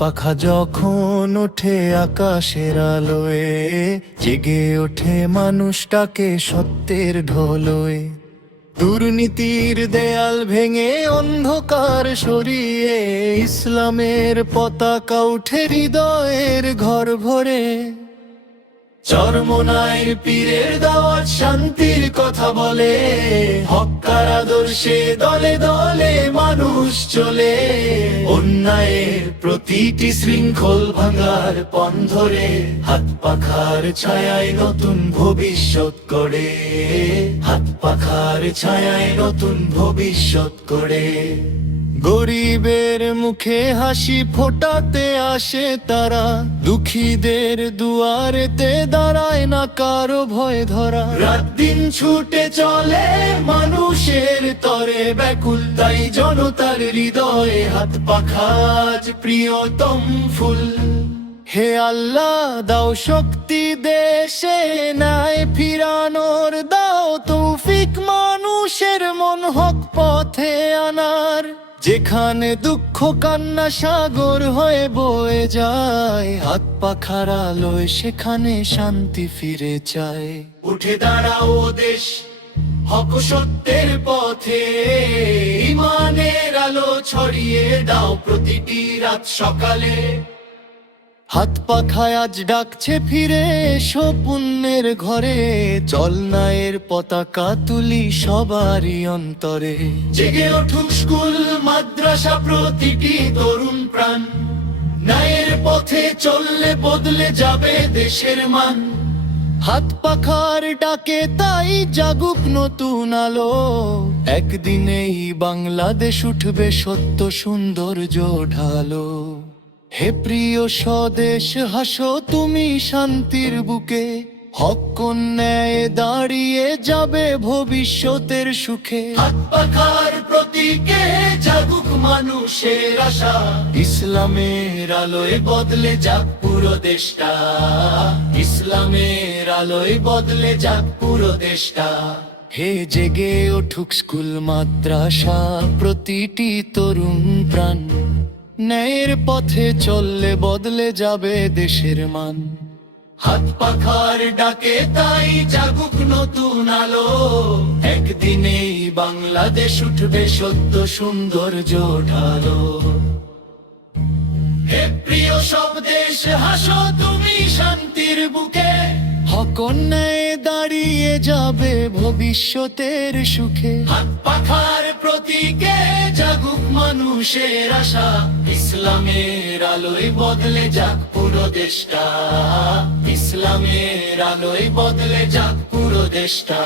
পাখা যখন ওঠে আকাশের আলোয়, জেগে ওঠে মানুষটাকে সত্যের ঢোলয়ে। দুর্নীতির দেয়াল ভেঙে অন্ধকার সরিয়ে, ইসলামের পতাকা উঠে হৃদয়ের ঘর ভরে। চরমোনাইর পীরের দাওয়াত শান্তির কথা বলে, হক্কার আদর্শে দলে দলে মানুষ চলে। অন্যায়ের প্রতিটি শৃঙ্খল ভাঙার পণ ধরে, হাত পাখার ছায়ায় নতুন ভবিষ্যৎ গড়ে। হাত পাখার ছায়ায় নতুন ভবিষ্যৎ গড়ে। গরিবের মুখে হাসি ফোটাতে আসে তারা, দুঃখীদের দুয়ারেতে দাঁড়ায় না কারো ভয় ধরা। রাত দিন ছুটে চলে মানুষের তরে ব্যাকুল, তাই জনতার হৃদয়ে হাত পাখা আজ প্রিয়তম ফুল। হে আল্লাহ দাও শক্তি দেশে ন্যায় ফিরানোর, দাও তৌফিক মানুষের মন হক পথে আনার। যেখানে দুঃখ কান্না সাগর হয়ে বয়ে যায়, হাত পাখার আলোয় সেখানে শান্তি ফিরে চায়। উঠে দাঁড়াও দেশ হক সত্যের পথে, ইমানের আলো ছড়িয়ে দাও প্রতিটি রাত সকালে। হাত পাখায় আজ ডাকছে ফিরে এসো পুণ্যের ঘরে, চল নায়ের পতাকা তুলি সবারই অন্তরে। জেগে উঠুক স্কুল মাদ্রাসা প্রতিটি তরুণ প্রাণ, ন্যায়ের পথে চললে বদলে যাবে দেশের মান। হাত পাখার ডাকে তাই জাগুক নতুন আলো, একদিনেই বাংলাদেশ উঠবে সত্য সৌন্দর্য ঢালো। হে প্রিয় স্বদেশ হাসো তুমি শান্তির বুকে, হক ন্যায় দাঁড়িয়ে যাবে ভবিষ্যতের সুখে। হাত পাখার প্রতীকে জাগুক মানুষের আশা, ইসলামের আলোয় বদলে যাক পুরো দেশটা। ইসলামের আলোয় বদলে যাক পুরো দেশটা। হে জেগে উঠুক স্কুল মাদ্রাসা প্রতিটি তরুণ প্রাণ, ন্যায়ের পথে চললে বদলে যাবে দেশের মান। হাত পাখার ডাকে তাই জাগুক নতুন আলো, একদিনেই বাংলাদেশ উঠবে সত্য সৌন্দর্য ঢালো। হে প্রিয় সব দেশ হাসো তুমি শান্তির বুকে, হক ন্যায় দাঁড়িয়ে যাবে ভবিষ্যতের সুখে। হাত পাখার প্রতীকে জাগুক মানুষের আশা, ইসলামের আলোয় বদলে যাক পুরো দেশটা। ইসলামের আলোয় বদলে যাক পুরো দেশটা।